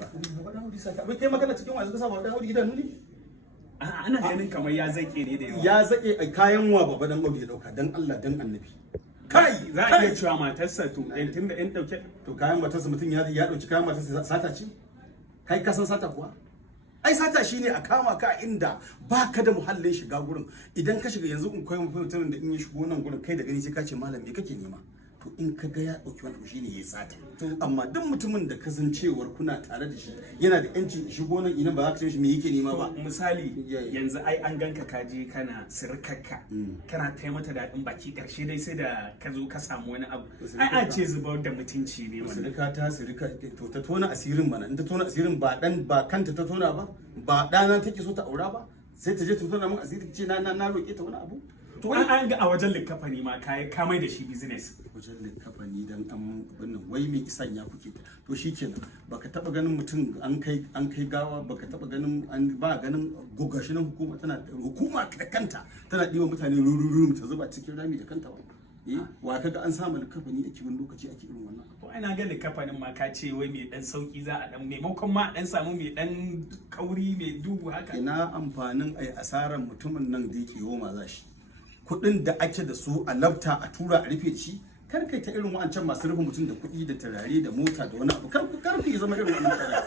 ba baba dan Audu sata bai kai magana cikin wasu kasa baba dan Audu idanu ne ana ganin kamar ya zake ne da yawa ya zake kayan wa baba dan Audu ya dauka dan Allah dan Annabi kai za a iya cewa matarsa to tunda in dauke to kayan matarsa mutum ya dauki kayan matarsa sata ce kai ka san sata kuwa ai sata shine a kama ka inda baka da muhallin shiga gurin idan ka shiga yanzu in koyi mutumin da in ya shigo nan gurin kai da gani sai ka ce malam me kake nema to in ka ga ya dauki wani shine yayi sata amma duk mutumin da kasancewar kuna tare da shi yana da yancin shigo nan idan ba za ka ce shi me yake nema ba misali yanzu ai an ganka ka je kana sirkarka kana kai mata daɗin baki karshe dai sai da ka zo ka samu wani abu ai a ce zubar da mutunci ne wannan sirka ta sirka to ta tona asirin mana in ta tona asirin ba kanta ta tona ba ɗana take so ta aura ba sai ta je ta tona min asiri ce na roƙe ta wani abu to an ga a wajen likafani ma ka mai da shi business wajen likafani dan an wannan wai me isan ya kuke to shikenan baka taba ganin mutum an kai gawa baka taba ganin ba ganin gogashin hukuma da kanta tana diwa mutane rururu ta zuba cikin rami da kanta ba wa kaga an samu likafani a cikin lokaci ake irin wannan ko ina ga likafanin ma ka ce wai mai dan sauki za a dan maimakon ma dan samu mai dan kauri mai dubu haka ina amfanin ai asaran mutumin nan da yake yoma za shi kuɗin da ake da su a labta a tura a rufe shi kar kai ta irin wancan masu rufe mutum da kuɗi da turare da mota da wani abu kar ku zama irin wannan